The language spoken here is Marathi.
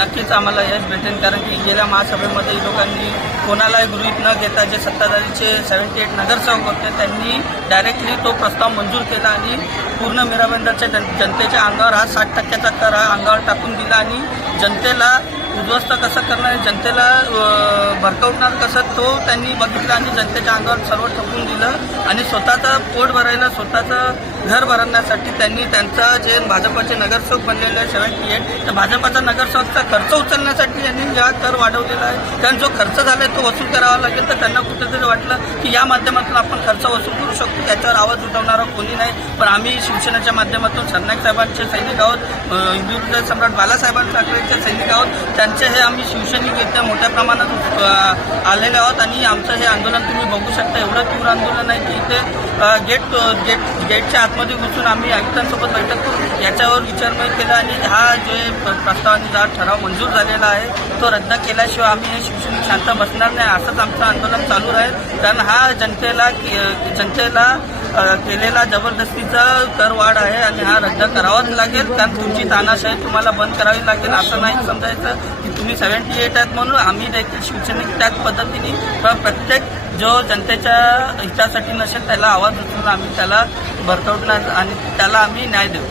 नक्कीच आम्हाला यश भेटेल, कारण की गेल्या महासभेमध्ये लोकांनी कोणालाही गृहीत न घेता जे सत्ताधारीचे 78 नगरसेवक होते त्यांनी डायरेक्टली तो प्रस्ताव मंजूर केला आणि पूर्ण मीराबंदरच्या जनतेच्या अंगावर हा 60% कर हा अंगावर टाकून दिला आणि जनतेला उद्ध्वस्त कसं करणार, जनतेला भरकवणार कसं तो त्यांनी बघितलं आणि जनतेच्या अंगावर सर्व ठोकून दिलं आणि स्वतःचं पोट भरायला, स्वतःचं घर भरण्यासाठी त्यांनी त्यांचा जे भाजपचे नगरसेवक बनलेले 78 तर भाजपचा नगरसेवकचा खर्च उचलण्यासाठी यांनी हा कर वाढवलेला आहे. कारण जो खर्च झाला आहे तो वसूल करावा लागेल, तर त्यांना कुठेतरी वाटलं की या माध्यमातून आपण खर्च वसूल करू शकतो, त्याच्यावर आवाज उठवणारा कोणी नाही. पण आम्ही शिवसेनेच्या माध्यमातून सरनाईक साहेबांचे सैनिक आहोत, हिंदू सम्राट बाळासाहेब ठाकरेंचे सैनिक आहोत, त्यांचे हे आम्ही शिवसैनिक येत्या मोठ्या प्रमाणात आलेले आहोत आणि आमचं हे आंदोलन तुम्ही बघू शकता. एवढं तीव्र आंदोलन आहे की इथे गेटच्या आतमध्ये घुसून आम्ही आयुक्तांसोबत बैठक करून याच्यावर विचारमय केला आणि हा जे प्रस्तावाने जो ठराव मंजूर झालेला आहे तो रद्द केल्याशिवाय आम्ही हे शिवसैनिक शांत बसणार नाही. असंच आमचं आंदोलन चालू राहील, कारण हा जनतेला केलेला जबरदस्तीचा करवाढ आहे आणि हा रद्द करावाच लागेल. कारण तुमची तानाशाही तुम्हाला बंद करावी लागेल. असं नाही समजायचं की तुम्ही 78 आहेत म्हणून आम्ही देखील शिवसैनिक त्याच पद्धतीने प्रत्येक जो जनतेच्या हितासाठी नसेल त्याला आवाज उचलून आम्ही त्याला भरकवणार आणि त्याला आम्ही न्याय देऊ.